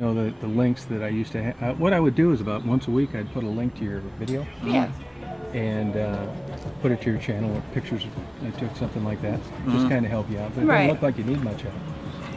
You know, the links that I used to have. What I would do is about once a week I'd put a link to your video. Yeah. And put it to your channel with pictures you took, something like that. Just kind of help you out. But it Right. didn't look like you need much help.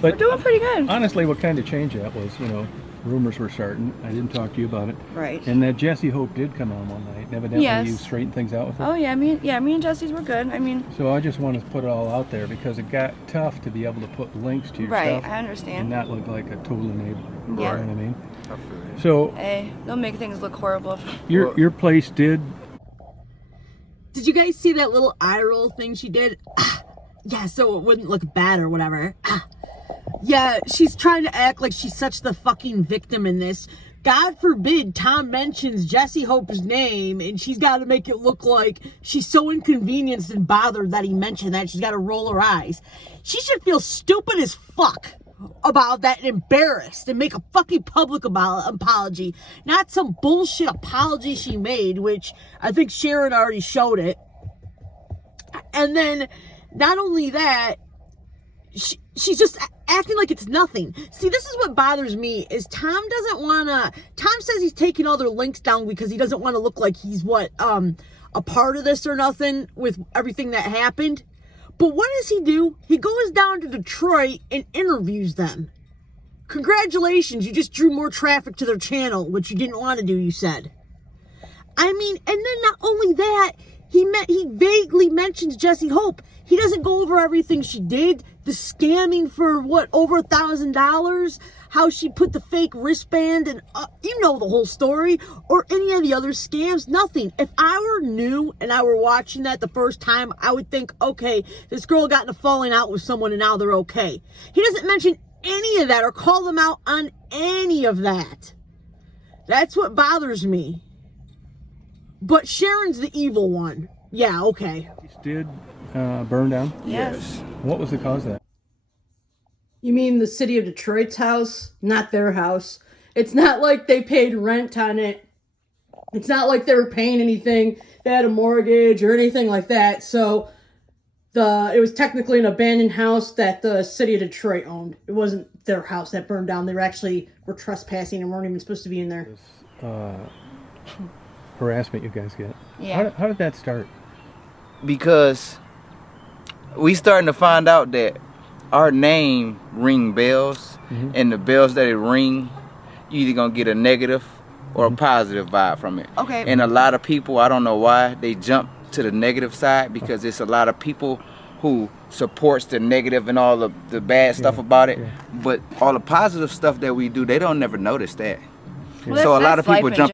But We're doing pretty good. honestly, what kind of changed that was, you know, rumors were starting. I didn't talk to you about it. Right. And that Jesse Hope did come on one night. And evidently Yes. you straightened things out with her. Oh yeah, me and Jesse's were good. I mean, So I just want to put it all out there because it got tough to be able to put links to your right, stuff I and understand. not look like a total enabler. Yeah. You know what I mean? I feel you. So Hey, they'll make things look horrible. your place did. Did you guys see that little eye roll thing she did? Yeah, so it wouldn't look bad or whatever. Yeah, she's trying to act like she's such the fucking victim in this. God forbid Tom mentions Jesse Hope's name and she's got to make it look like she's so inconvenienced and bothered that he mentioned that. She's got to roll her eyes. She should feel stupid as fuck about that and embarrassed and make a fucking public apology. Not some bullshit apology she made, which I think Sharon already showed it. And then, not only that, she's just acting like it's nothing. See, this is what bothers me, is Tom says he's taking all their links down because he doesn't want to look like he's a part of this or nothing with everything that happened. But what does he do? He goes down to Detroit and interviews them. Congratulations, you just drew more traffic to their channel, which you didn't want to do, you said. I mean, and then not only that, he vaguely mentions Jesse Hope. He doesn't go over everything she did, the scamming for what, over $1,000, how she put the fake wristband, and you know the whole story, or any of the other scams, nothing. If I were new and I were watching that the first time, I would think, okay, this girl got in a falling out with someone and now they're okay. He doesn't mention any of that or call them out on any of that. That's what bothers me. But Sharon's the evil one. Yeah, okay. Did burn down? Yes. What was the cause of that? You mean the city of Detroit's house? Not their house. It's not like they paid rent on it. It's not like they were paying anything. They had a mortgage or anything like that. So it was technically an abandoned house that the city of Detroit owned. It wasn't their house that burned down. They were trespassing and weren't even supposed to be in there. Harassment you guys get. Yeah. How did that start? Because we starting to find out that our name ring bells, and the bells that it ring, you either gonna get a negative or a positive vibe from it. Okay. And a lot of people, I don't know why, they jump to the negative side because it's a lot of people who supports the negative and all the bad stuff about it. Yeah. But all the positive stuff that we do, they don't never notice that. Well, So a lot that's of people life in jump.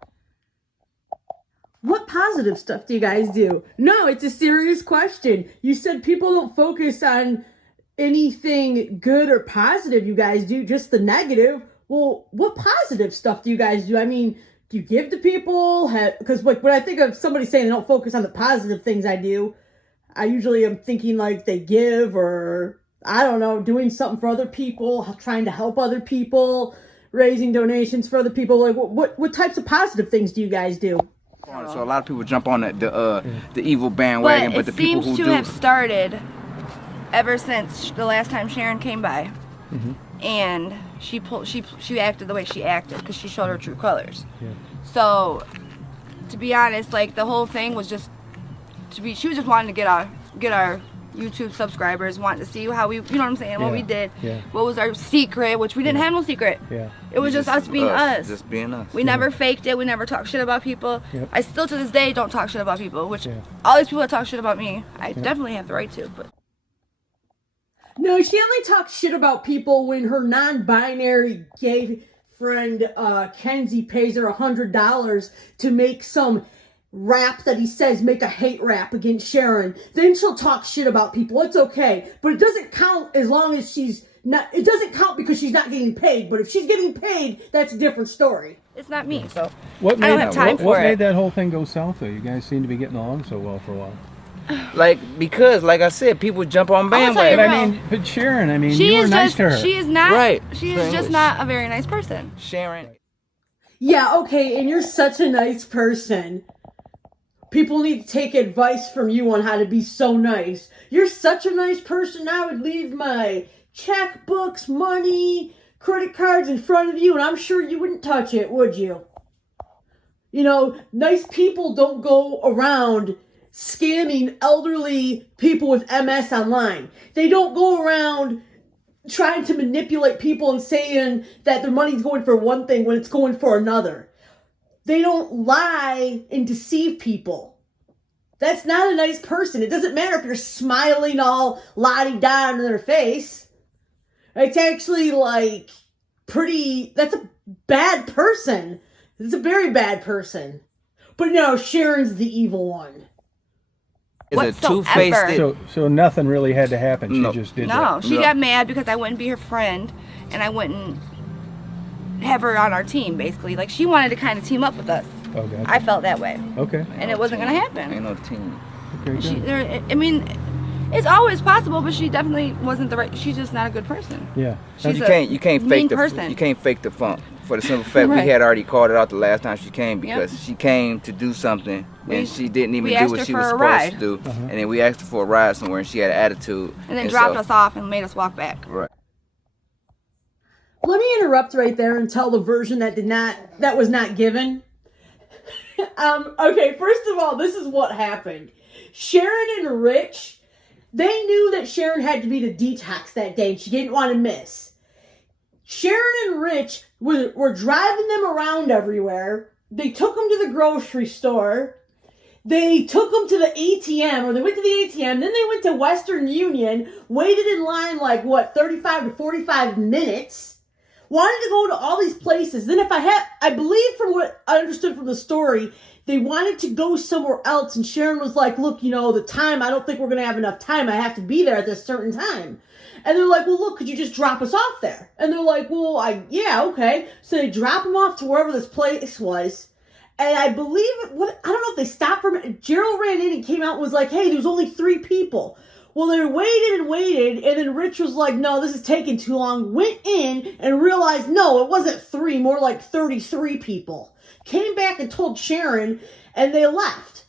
What positive stuff do you guys do? No, it's a serious question. You said people don't focus on anything good or positive you guys do, just the negative. Well, what positive stuff do you guys do? I mean, do you give to people? Because like when I think of somebody saying they don't focus on the positive things I do, I usually am thinking like they give, or I don't know, doing something for other people, trying to help other people, raising donations for other people. Like what types of positive things do you guys do? So a lot of people jump on the evil bandwagon, but the people who it seems to have started ever since the last time Sharon came by, and she acted the way she acted because she showed her true colors. Yeah. So, to be honest, like the whole thing was just she was just wanting to get our YouTube subscribers, wanting to see how we, you know what I'm saying, what we did, what was our secret, which we didn't have no secret. Yeah. It was just us being us. Just being us. We never faked it. We never talked shit about people. Yep. I still to this day don't talk shit about people, which all these people that talk shit about me, I definitely have the right to. But no, she only talks shit about people when her non-binary gay friend Kenzie pays her $100 to make some rap that he says make a hate rap against Sharon. Then she'll talk shit about people. It's okay, but it doesn't count as long as she's not. It doesn't count because she's not getting paid. But if she's getting paid, that's a different story. it's not me, so What I don't have time for what it. made that whole thing go south though? You guys seem to be getting along so well for a while. Because like I said, people jump on I'll tell you bandwagon. But Sharon, I mean, she you were is nice just to her. she is not Right. she is just not a very nice person. Sharon. Yeah, okay, and you're such a nice person. People need to take advice from you on how to be so nice. You're such a nice person. I would leave my checkbooks, money, credit cards in front of you, and I'm sure you wouldn't touch it, would you? You know, nice people don't go around scamming elderly people with MS online. They don't go around trying to manipulate people and saying that their money's going for one thing when it's going for another. They don't lie and deceive people. That's not a nice person. It doesn't matter if you're smiling all la-di-da in their face. It's actually like that's a bad person. It's a very bad person. But no, Sharon's the evil one. It's a two-faced. So nothing really had to happen. She just did that. No, she got mad because I wouldn't be her friend and I wouldn't have her on our team, basically. Like, she wanted to kind of team up with us. Oh, gotcha. I felt that way. Okay. And it wasn't going to happen. Ain't no team. Okay, I mean, it's always possible, but she definitely wasn't the right. She's just not a good person. Yeah. She's you can't mean fake person. you can't fake the funk. For the simple fact, Right. we had already called it out the last time she came because she came to do something and she didn't even do what she was supposed to do. And then we asked her for a ride somewhere and she had an attitude. And then dropped us off and made us walk back. Right. Let me interrupt right there and tell the version that was not given. Okay, first of all, this is what happened. Sharon and Rich, they knew that Sharon had to be the detox that day and she didn't want to miss. Sharon and Rich were driving them around everywhere. They took them to the grocery store. They took them to the ATM, or they went to the ATM, then they went to Western Union, waited in line 35 to 45 minutes. Wanted to go to all these places. Then I believe from what I understood from the story, they wanted to go somewhere else. And Sharon was like, look, the time, I don't think we're going to have enough time. I have to be there at this certain time. And they're like, well, look, could you just drop us off there? And they're like, well, yeah, okay. So they drop them off to wherever this place was. And I believe, I don't know if they stopped for me. Jarryl ran in and came out and was like, hey, there's only 3 people. Well, they waited, and then Rich was like, no, this is taking too long. Went in and realized, no, it wasn't 3, more like 33 people. Came back and told Sharon, and they left.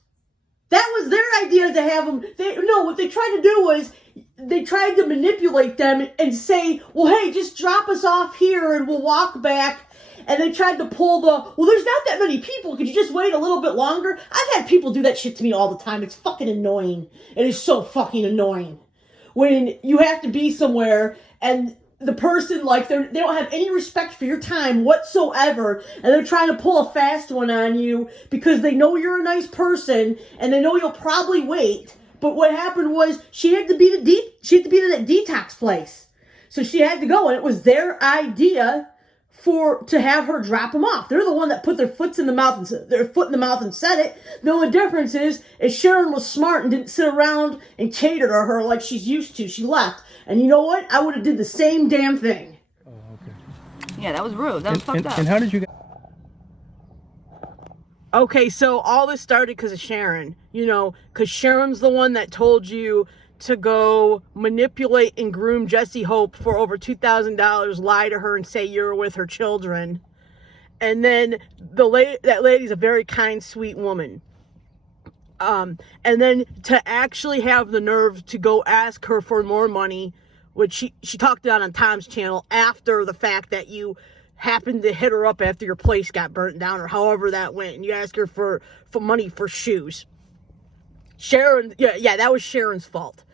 That was their idea to have them. What they tried to do was, they tried to manipulate them and say, well, hey, just drop us off here and we'll walk back. And they tried to pull there's not that many people. Could you just wait a little bit longer? I've had people do that shit to me all the time. It's fucking annoying. It is so fucking annoying. When you have to be somewhere and the person, they don't have any respect for your time whatsoever. And they're trying to pull a fast one on you because they know you're a nice person and they know you'll probably wait. But what happened was she had to be to that detox place. So she had to go, and it was their idea to have her drop them off. They're the one that put their foot in the mouth and said it. The only difference is Sharon was smart and didn't sit around and cater to her like she's used to. She left. And you know what? I would have did the same damn thing. Oh, okay. Yeah, that was rude. That was fucked up. And how did you guys... Okay, so all this started because of Sharon. Because Sharon's the one that told you to go manipulate and groom Jessie Hope for over $2,000, lie to her and say you're with her children. And then that lady's a very kind, sweet woman. And then to actually have the nerve to go ask her for more money, which she talked about on Tom's channel after the fact that you happened to hit her up after your place got burnt down or however that went, and you asked her for money for shoes. Sharon, yeah, that was Sharon's fault.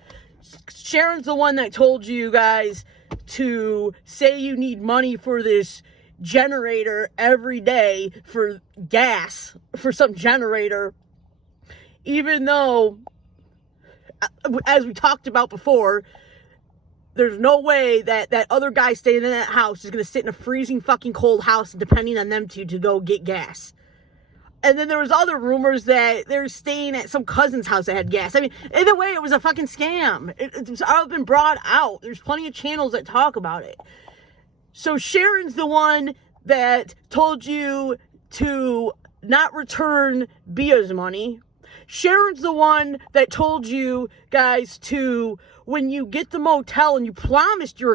Sharon's the one that told you guys to say you need money for this generator every day for gas, for some generator, even though, as we talked about before, there's no way that other guy staying in that house is going to sit in a freezing fucking cold house depending on them two to go get gas. And then there was other rumors that they're staying at some cousin's house that had gas. I mean, either way, it was a fucking scam. It's all been brought out. There's plenty of channels that talk about it. So Sharon's the one that told you to not return Bia's money. Sharon's the one that told you guys to, when you get the motel and you promised you were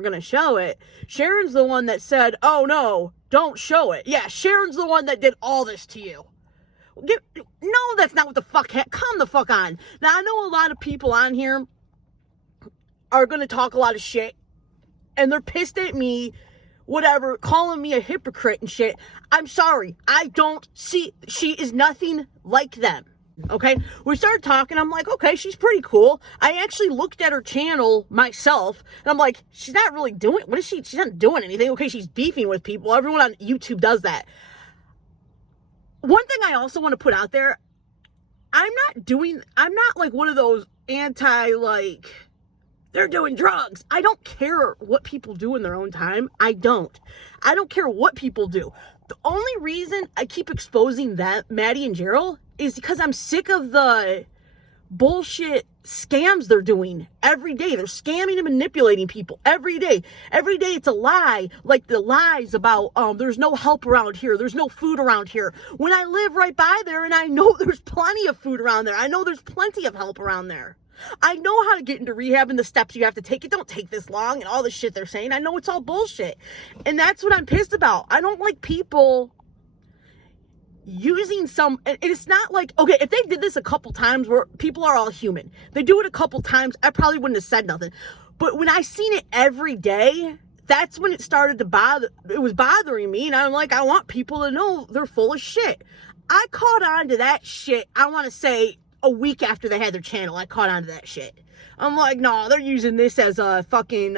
gonna show it. Sharon's the one that said, oh no, don't show it. Yeah, Sharon's the one that did all this to you. No, that's not what the fuck. Come the fuck on. Now, I know a lot of people on here are going to talk a lot of shit and they're pissed at me, whatever, calling me a hypocrite and shit. I'm sorry. I don't see, she is nothing like them. Okay, we started talking. I'm like, okay, she's pretty cool. I actually looked at her channel myself, and I'm like, she's not really doing, what is she? She's not doing anything. Okay, she's beefing with people. Everyone on YouTube does that. One thing I also want to put out there, I'm not like one of those like, they're doing drugs. I don't care what people do in their own time. I don't care what people do. The only reason I keep exposing that, Maddie and Jarryl, is because I'm sick of the bullshit scams they're doing every day. They're scamming and manipulating people every day. Every day it's a lie, like the lies about there's no help around here, there's no food around here, when I live right by there and I know there's plenty of food around there. I know there's plenty of help around there. I know how to get into rehab and the steps you have to take. It don't take this long and all the shit they're saying. I know it's all bullshit. And that's what I'm pissed about. I don't like people using and it's not like, okay, if they did this a couple times, where people are all human, they do it a couple times, I probably wouldn't have said nothing. But when I seen it every day, that's when it started to it was bothering me. And I'm like, I want people to know they're full of shit. I caught on to that shit, I want to say, a week after they had their channel. I caught on to that shit. I'm like, no, they're using this as a fucking,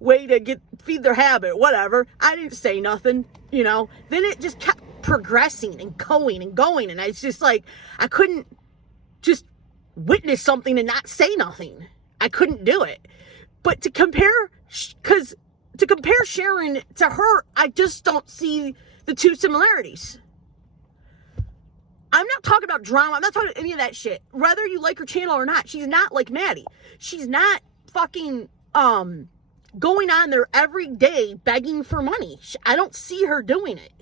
way to feed their habit, whatever. I didn't say nothing, Then it just kept progressing and going and going. And it's just like, I couldn't just witness something and not say nothing. I couldn't do it. But to compare Sharon to her, I just don't see the two similarities. I'm not talking about drama. I'm not talking about any of that shit. Whether you like her channel or not, she's not like Maddie. She's not fucking going on there every day begging for money. I don't see her doing it.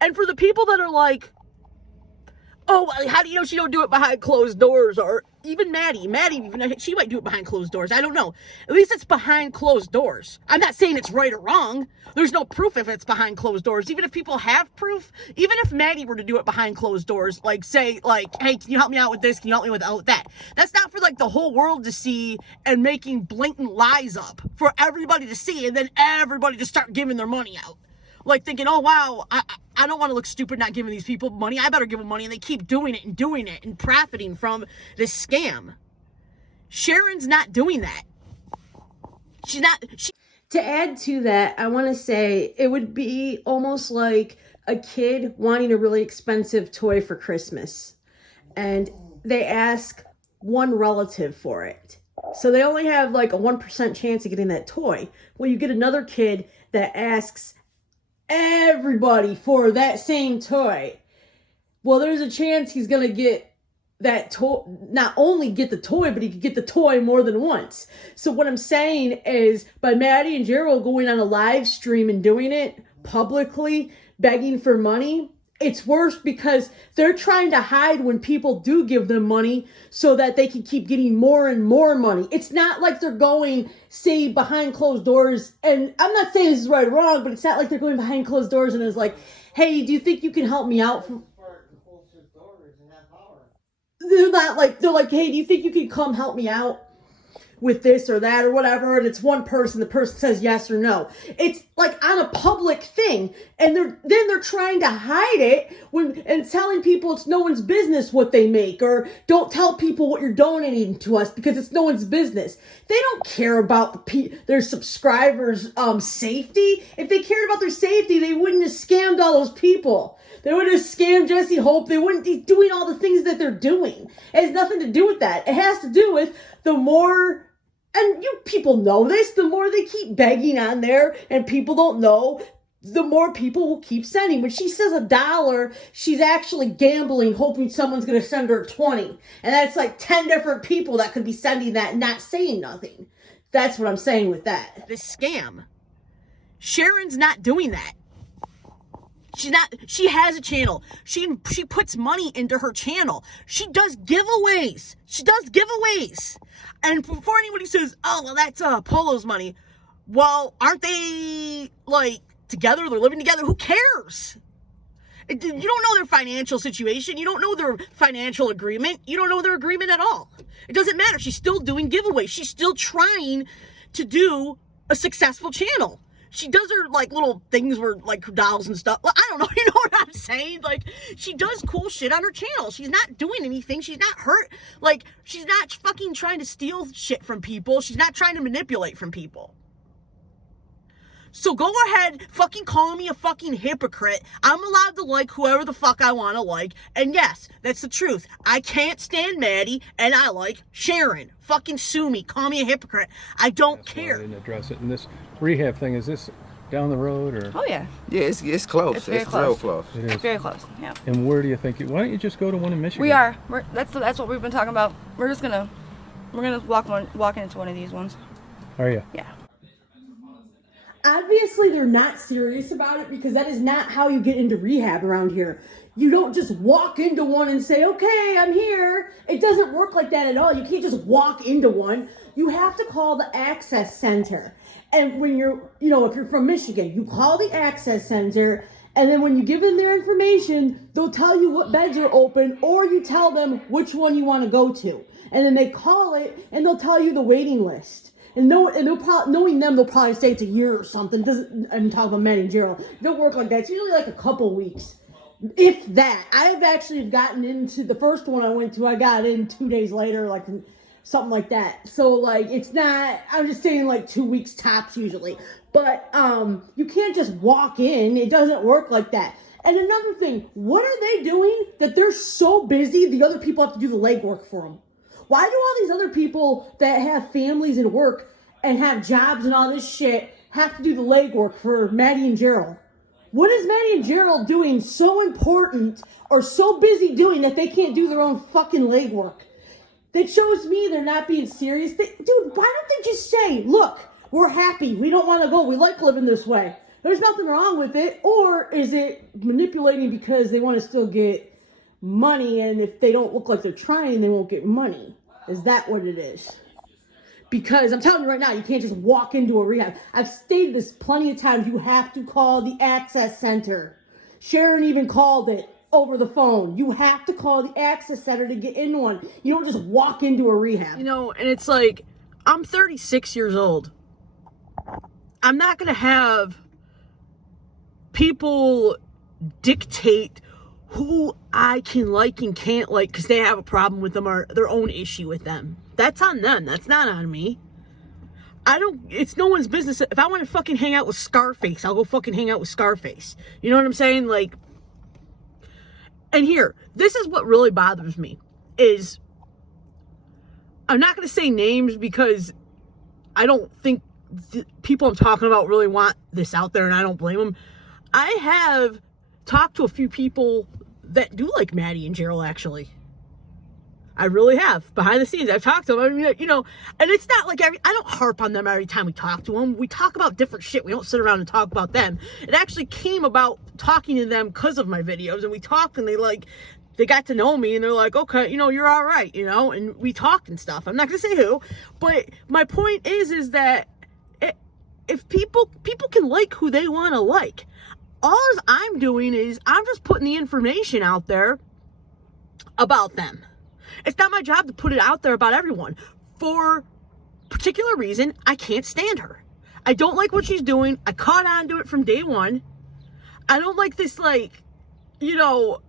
And for the people that are like, oh, well, how do you know she don't do it behind closed doors? Or even Maddie, she might do it behind closed doors. I don't know. At least it's behind closed doors. I'm not saying it's right or wrong. There's no proof if it's behind closed doors. Even if people have proof, even if Maddie were to do it behind closed doors, like say, like, hey, can you help me out with this? Can you help me with that? That's not for like the whole world to see and making blatant lies up for everybody to see, and then everybody to start giving their money out. Like thinking, oh wow, I don't want to look stupid not giving these people money. I better give them money. And they keep doing it and profiting from this scam. Sharon's not doing that. She's not. To add to that, I want to say it would be almost like a kid wanting a really expensive toy for Christmas. And they ask one relative for it. So they only have like a 1% chance of getting that toy. Well, you get another kid that asks everybody for that same toy. Well, there's a chance he's gonna get that toy, not only get the toy, but he could get the toy more than once. So what I'm saying is, by Maddie and Jarryl going on a live stream and doing it publicly, begging for money, it's worse because they're trying to hide when people do give them money so that they can keep getting more and more money. It's not like they're going, say, behind closed doors. And I'm not saying this is right or wrong, but it's not like they're going behind closed doors and it's like, hey, do you think you can help me out? They're like, hey, do you think you can come help me out with this or that or whatever? And it's one person, the person says yes or no. It's like on a public thing, and they're trying to hide it and telling people it's no one's business what they make, or don't tell people what you're donating to us because it's no one's business. They don't care about their subscribers' safety. If they cared about their safety, they wouldn't have scammed all those people. They wouldn't have scammed Jesse Hope. They wouldn't be doing all the things that they're doing. It has nothing to do with that. It has to do with the more, and you people know this, the more they keep begging on there and people don't know, the more people will keep sending. When she says $1, she's actually gambling, hoping someone's going to send her 20. And that's like 10 different people that could be sending that and not saying nothing. That's what I'm saying with that. This scam. Sharon's not doing that. She has a channel. She puts money into her channel. She does giveaways. And before anybody says, oh, well, that's Polo's money. Well, aren't they, like, together? They're living together. Who cares? You don't know their financial situation. You don't know their financial agreement. You don't know their agreement at all. It doesn't matter. She's still doing giveaways. She's still trying to do a successful channel. She does her like little things where like her dolls and stuff. Well, I don't know, you know what I'm saying? Like, she does cool shit on her channel. She's not doing anything. She's not hurt. Like, she's not fucking trying to steal shit from people. She's not trying to manipulate from people. So go ahead, fucking call me a fucking hypocrite. I'm allowed to like whoever the fuck I want to like. And yes, that's the truth. I can't stand Maddie, and I like Sharon. Fucking sue me. Call me a hypocrite. I don't care. I didn't address it. And this rehab thing, is this down the road or? Oh yeah. Yeah, it's close. It's very It's close. real close. It is. Very close. Yeah. And where do you think why don't you just go to one in Michigan? We are. That's what we've been talking about. We're gonna walk into one of these ones. Are you? Yeah. Obviously, they're not serious about it because that is not how you get into rehab around here. You don't just walk into one and say, okay, I'm here. It doesn't work like that at all. You can't just walk into one. You have to call the access center. And when you're, if you're from Michigan, you call the access center, and then when you give them their information, they'll tell you what beds are open, or you tell them which one you want to go to. And then they call it, and they'll tell you the waiting list. And they'll probably, knowing them, they'll probably say it's a year or something. I'm talking about Maddie and Jarryl. It don't work like that. It's usually like a couple weeks, if that. I've actually gotten into the first one I went to. I got in 2 days later, like something like that. So like, it's not. I'm just saying like 2 weeks tops usually. But you can't just walk in. It doesn't work like that. And another thing, what are they doing that they're so busy? The other people have to do the legwork for them. Why do all these other people that have families and work and have jobs and all this shit have to do the legwork for Maddie and Jarryl? What is Maddie and Jarryl doing so important or so busy doing that they can't do their own fucking legwork? That shows me they're not being serious. Dude, why don't they just say, look, we're happy. We don't want to go. We like living this way. There's nothing wrong with it. Or is it manipulating because they want to still get money, and if they don't look like they're trying, they won't get money? Is that what it is? Because I'm telling you right now, you can't just walk into a rehab. I've stated this plenty of times. You have to call the access center. Sharon even called it over the phone. You have to call the access center to get in one. You don't just walk into a rehab. And it's like, I'm 36 years old. I'm not going to have people dictate who I can like and can't like because they have a problem with them or their own issue with them. That's on them. That's not on me. It's no one's business. If I want to fucking hang out with Scarface, I'll go fucking hang out with Scarface. You know what I'm saying? Like, and here, this is what really bothers me is, I'm not going to say names because I don't think the people I'm talking about really want this out there, and I don't blame them. I have talked to a few people that do like Maddie and Jarryl, actually. I really have. Behind the scenes, I've talked to them. I mean, and it's not like I don't harp on them every time we talk to them. We talk about different shit. We don't sit around and talk about them. It actually came about talking to them because of my videos, and we talked, and they got to know me, and they're like, okay, you're all right, and we talked and stuff. I'm not going to say who, but my point is that if people can like who they want to like, all I'm doing is I'm just putting the information out there about them. It's not my job to put it out there about everyone. For a particular reason, I can't stand her. I don't like what she's doing. I caught on to it from day one. I don't like this,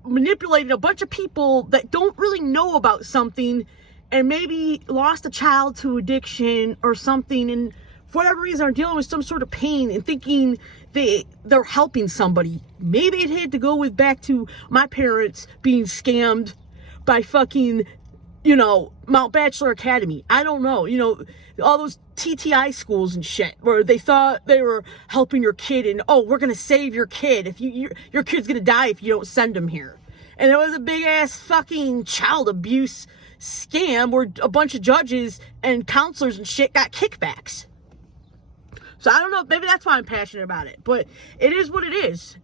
manipulating a bunch of people that don't really know about something and maybe lost a child to addiction or something, and for whatever reason are dealing with some sort of pain and thinking they're helping somebody. Maybe it had to go back to my parents being scammed by fucking, Mount Bachelor Academy. I don't know, all those TTI schools and shit where they thought they were helping your kid and, oh, we're going to save your kid. If your kid's going to die if you don't send him here. And it was a big ass fucking child abuse scam where a bunch of judges and counselors and shit got kickbacks. So I don't know, maybe that's why I'm passionate about it, but it is what it is,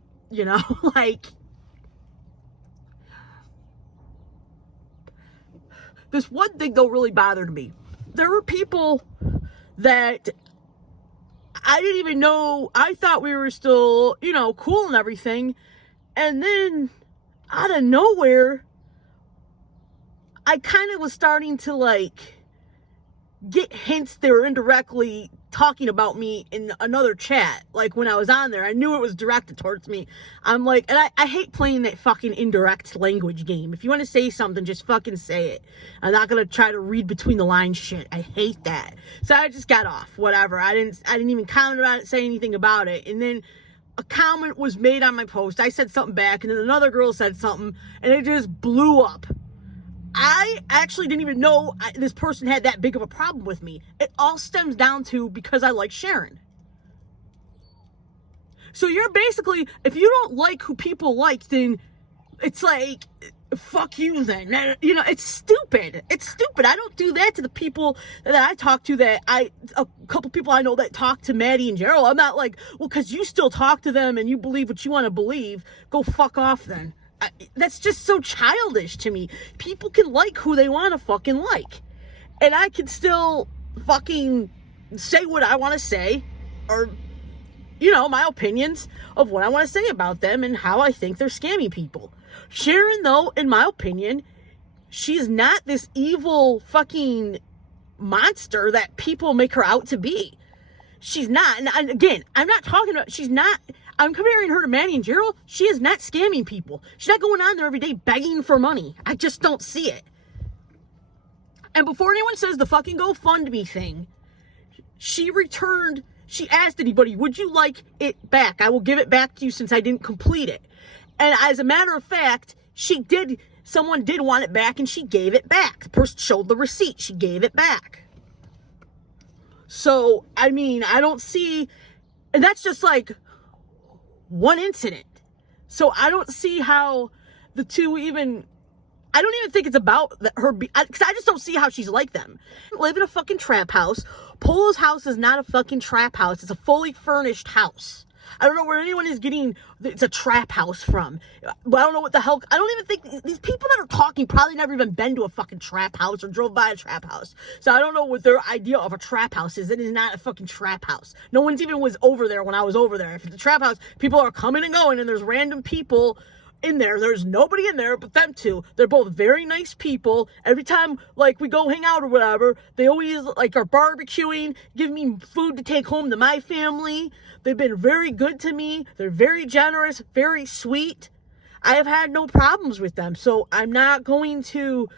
this one thing though really bothered me. There were people that I didn't even know, I thought we were still, cool and everything, and then out of nowhere, I kind of was starting to get hints they were indirectly talking about me in another chat, like when I was on there. I knew it was directed towards me. I'm like, and I hate playing that fucking indirect language game. If you want to say something, just fucking say it. I'm not gonna try to read between the lines shit. I hate that. So I just got off, whatever. I didn't even comment about it, say anything about it. And then a comment was made on my post. I said something back, and then another girl said something, and it just blew up. I actually didn't even know this person had that big of a problem with me. It all stems down to because I like Sharon. So you're basically, if you don't like who people like, then it's like, fuck you then. You know, it's stupid. It's stupid. I don't do that to the people that I talk to, a couple people I know that talk to Maddie and Jarryl. I'm not like, well, because you still talk to them and you believe what you want to believe, go fuck off then. That's just so childish to me. People can like who they want to fucking like. And I can still fucking say what I want to say, or, you know, my opinions of what I want to say about them and how I think they're scammy people. Sharon, though, in my opinion, she's not this evil fucking monster that people make her out to be. She's not. And again, I'm not talking about, she's not, I'm comparing her to Maddie and Jarryl. She is not scamming people. She's not going on there every day begging for money. I just don't see it. And before anyone says the fucking GoFundMe thing, she asked anybody, would you like it back? I will give it back to you since I didn't complete it. And as a matter of fact, someone did want it back and she gave it back. The person showed the receipt. She gave it back. So, I mean, I don't see, and that's just like one incident. So I don't see how the two even, I don't even think it's about her, because I just don't see how she's like them. Live in a fucking trap house. Polo's house is not a fucking trap house. It's a fully furnished house. I don't know where anyone is getting it's a trap house from. But I don't know what the hell. I don't even think these people that are talking probably never even been to a fucking trap house or drove by a trap house. So I don't know what their idea of a trap house is. It is not a fucking trap house. No one's even was over there when I was over there. If it's a trap house, people are coming and going, and there's random people in there. There's nobody in there but them two. They're both very nice people. Every time, like, we go hang out or whatever, they always, like, are barbecuing, give me food to take home to my family. They've been very good to me. They're very generous, very sweet. I have had no problems with them. So I'm not going to,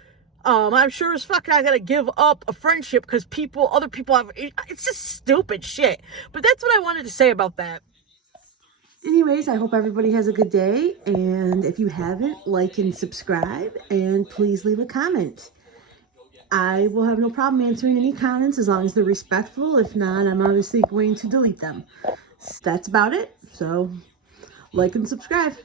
I'm sure as fuck not gonna give up a friendship because other people have, it's just stupid shit. But that's what I wanted to say about that. Anyways, I hope everybody has a good day, and if you haven't, like and subscribe, and please leave a comment. I will have no problem answering any comments as long as they're respectful. If not, I'm obviously going to delete them. That's about it. So, like and subscribe.